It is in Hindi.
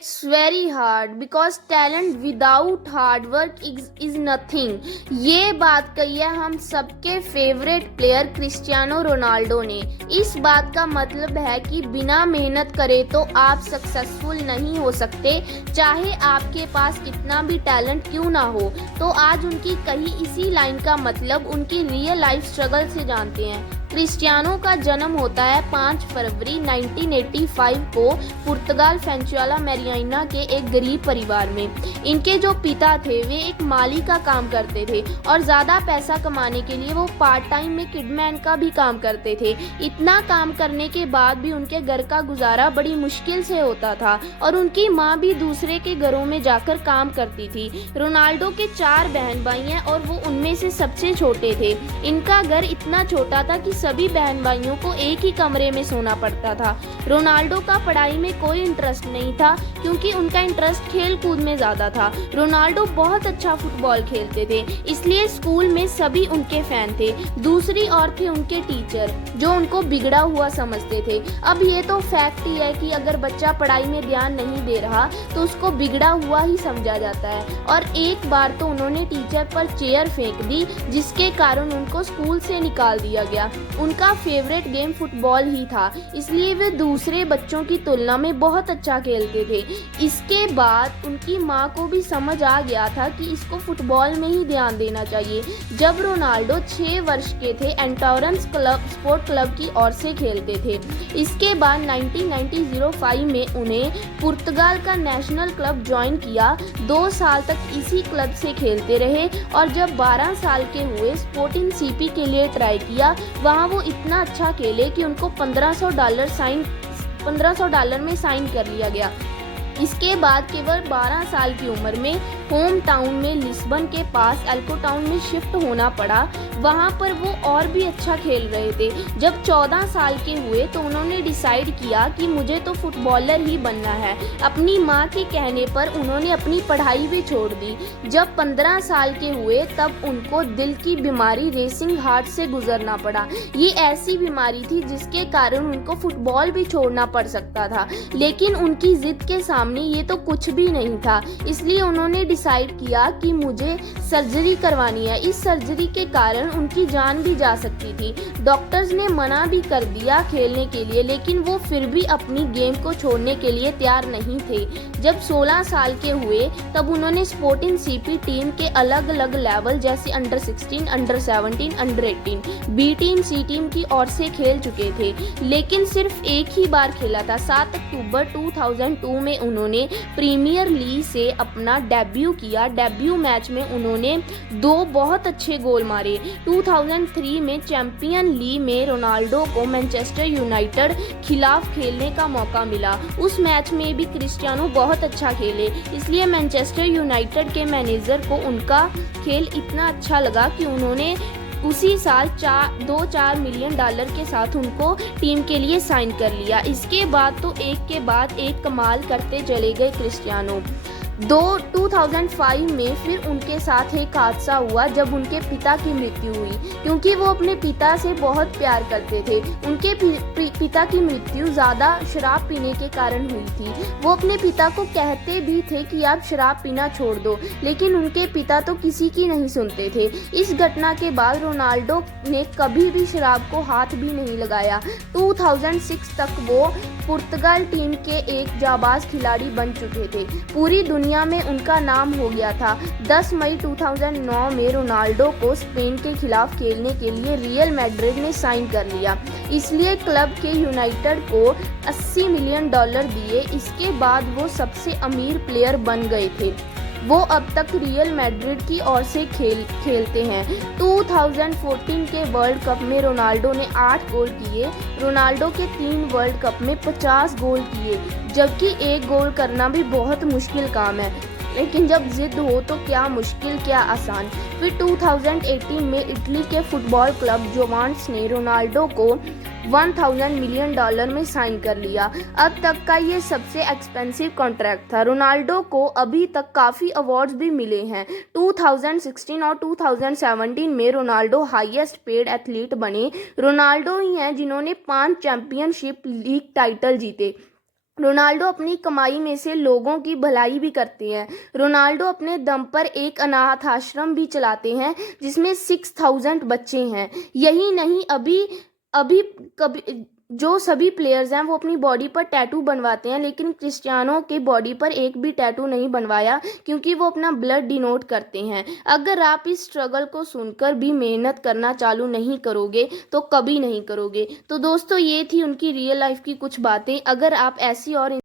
It's very hard because talent without hard work is nothing। ये बात कही है हम सबके फेवरेट प्लेयर क्रिस्टियानो रोनाल्डो ने। इस बात का मतलब है कि बिना मेहनत करे तो आप सक्सेसफुल नहीं हो सकते, चाहे आपके पास कितना भी टैलेंट क्यों ना हो। तो आज उनकी कही इसी लाइन का मतलब उनकी रियल लाइफ स्ट्रगल से जानते हैं। क्रिस्टियानो का जन्म होता है 5 फरवरी 1985 को पुर्तगाल फेंचुआला मैरियाना के एक गरीब परिवार में। इनके जो पिता थे वे एक माली का काम करते थे और ज़्यादा पैसा कमाने के लिए वो पार्ट टाइम में किडमैन का भी काम करते थे। इतना काम करने के बाद भी उनके घर का गुजारा बड़ी मुश्किल से होता था और उनकी माँ भी दूसरे के घरों में जाकर काम करती थी। रोनाल्डो के 4 बहन भाई हैं और वो उनमें से सबसे छोटे थे। इनका घर इतना छोटा था कि सभी बहन भाइयों को एक ही कमरे में सोना पड़ता था। रोनाल्डो का पढ़ाई में कोई इंटरेस्ट नहीं था क्योंकि उनका इंटरेस्ट खेल कूद में ज़्यादा था। रोनाल्डो बहुत अच्छा फुटबॉल खेलते थे, इसलिए स्कूल में सभी उनके फैन थे। दूसरी ओर थे उनके टीचर जो उनको बिगड़ा हुआ समझते थे। अब ये तो फैक्ट ही है कि अगर बच्चा पढ़ाई में ध्यान नहीं दे रहा तो उसको बिगड़ा हुआ ही समझा जाता है। और एक बार तो उन्होंने टीचर पर चेयर फेंक दी जिसके कारण उनको स्कूल से निकाल दिया गया। उनका फेवरेट गेम फुटबॉल ही था, इसलिए वे दूसरे बच्चों की तुलना में बहुत अच्छा खेलते थे। इसके बाद उनकी माँ को भी समझ आ गया था कि इसको फुटबॉल में ही ध्यान देना चाहिए। जब रोनाल्डो 6 वर्ष के थे एंटोरेंस क्लब स्पोर्ट क्लब की ओर से खेलते थे। इसके बाद 1905 में उन्हें पुर्तगाल का नेशनल क्लब ज्वाइन किया। 2 साल तक इसी क्लब से खेलते रहे और जब 12 साल के हुए स्पोर्टिंग सीपी के लिए ट्राई किया। वहाँ वो इतना अच्छा खेले कि उनको $1500 में साइन कर लिया गया। इसके बाद केवल 12 साल की उम्र में होम टाउन में लिस्बन के पास एल्को टाउन में शिफ्ट होना पड़ा। वहाँ पर वो और भी अच्छा खेल रहे थे। जब 14 साल के हुए तो उन्होंने डिसाइड किया कि मुझे तो फुटबॉलर ही बनना है। अपनी माँ के कहने पर उन्होंने अपनी पढ़ाई भी छोड़ दी। जब 15 साल के हुए तब उनको दिल की बीमारी रेसिंग हार्ट से गुजरना पड़ा। ये ऐसी बीमारी थी जिसके कारण उनको फुटबॉल भी छोड़ना पड़ सकता था, लेकिन उनकी जिद के सामने ये तो कुछ भी नहीं था। इसलिए उन्होंने डिसाइड किया कि मुझे सर्जरी करवानी है। इस सर्जरी के कारण उनकी जान भी जा सकती थी। डॉक्टर्स ने मना भी कर दिया खेलने के लिए, लेकिन वो फिर भी अपनी गेम को छोड़ने के लिए तैयार नहीं थे। जब 16 साल के हुए तब उन्होंने स्पोर्टिंग सीपी टीम के अलग अलग लेवल जैसे under 16, under 17, under 18, B team, C team की ओर से खेल चुके थे, लेकिन सिर्फ एक ही बार खेला था। 7 अक्टूबर 2002 में उन्होंने प्रीमियर लीग से अपना डेब्यू किया। डेब्यू मैच में उन्होंने 2 बहुत अच्छे गोल मारे। 2003 में चैंपियन लीग में रोनाल्डो को मैनचेस्टर यूनाइटेड खिलाफ खेलने का मौका मिला। उस मैच में भी क्रिस्टियानो बहुत अच्छा खेले, इसलिए मैनचेस्टर यूनाइटेड के मैनेजर को उनका खेल इतना अच्छा लगा कि उन्होंने उसी साल $4 मिलियन के साथ उनको टीम के लिए साइन कर लिया। इसके बाद तो एक के बाद एक कमाल करते चले गए क्रिस्टियानो। 2005 में फिर उनके साथ एक हादसा हुआ जब उनके पिता की मृत्यु हुई, क्योंकि वो अपने पिता से बहुत प्यार करते थे। उनके पिता की मृत्यु ज़्यादा शराब पीने के कारण हुई थी। वो अपने पिता को कहते भी थे कि आप शराब पीना छोड़ दो, लेकिन उनके पिता तो किसी की नहीं सुनते थे। इस घटना के बाद रोनाल्डो ने कभी भी शराब को हाथ भी नहीं लगाया। 2006 तक वो पुर्तगाल टीम के एक जाबाज खिलाड़ी बन चुके थे। पूरी दुनिया में उनका नाम हो गया था। 10 मई 2009 में रोनाल्डो को स्पेन के खिलाफ खेलने के लिए रियल मैड्रिड ने साइन कर लिया, इसलिए क्लब के यूनाइटेड को $80 मिलियन दिए। इसके बाद वो सबसे अमीर प्लेयर बन गए थे। वो अब तक रियल मैड्रिड की ओर से खेलते हैं। 2014 के वर्ल्ड कप में रोनाल्डो ने 8 गोल किए। रोनाल्डो के 3 वर्ल्ड कप में 50 गोल किए, जबकि 1 गोल करना भी बहुत मुश्किल काम है, लेकिन जब जिद हो तो क्या मुश्किल क्या आसान। फिर 2018 में इटली के फुटबॉल क्लब जुवेंटस ने रोनाल्डो को $1000 मिलियन में साइन कर लिया। अब तक का ये सबसे एक्सपेंसिव कॉन्ट्रैक्ट था। रोनाल्डो को अभी तक काफ़ी अवार्ड्स भी मिले हैं। 2016 और 2017 में रोनाल्डो हाईएस्ट पेड एथलीट बने। रोनाल्डो ही हैं जिन्होंने 5 चैंपियनशिप लीग टाइटल जीते। रोनाल्डो अपनी कमाई में से लोगों की भलाई भी करते हैं। रोनाल्डो अपने दम पर एक अनाथ आश्रम भी चलाते हैं जिसमें 6000 बच्चे हैं। यही नहीं, अभी अभी कभी जो सभी प्लेयर्स हैं वो अपनी बॉडी पर टैटू बनवाते हैं, लेकिन क्रिस्टियानो के बॉडी पर एक भी टैटू नहीं बनवाया क्योंकि वो अपना ब्लड डिनोट करते हैं। अगर आप इस स्ट्रगल को सुनकर भी मेहनत करना चालू नहीं करोगे तो कभी नहीं करोगे। तो दोस्तों, ये थी उनकी रियल लाइफ की कुछ बातें। अगर आप ऐसी और